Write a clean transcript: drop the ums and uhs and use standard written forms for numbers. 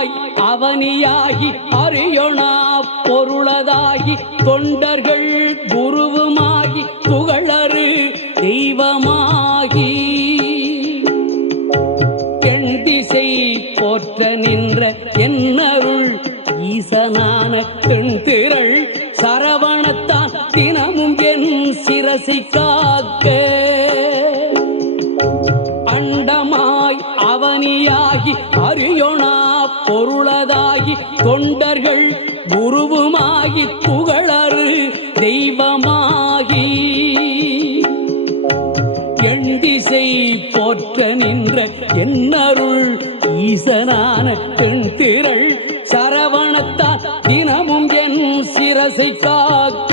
அண்டமாய் அவனியாகி அறியொணா பொருளதாகி தொண்டர்கள் குருவுமாகி புகழறு தெய்வமாகி எண் திசை போற்ற நின்ற என்னருள் ஈசனான பெண் திரள் சரவணத்தான் தினமும் என் சிரசை காக்க அண்டமாய் அவனியாகி அறியொணா பொருளதாகி தொண்டர்கள் குருவுமாகி புகழறு தெய்வமாகி எண் திசை போற்ற நின்ற என்னருள் ஈசனான பெண் திரள் சரவணத்தால் தினமும் என் சிரசை காக்க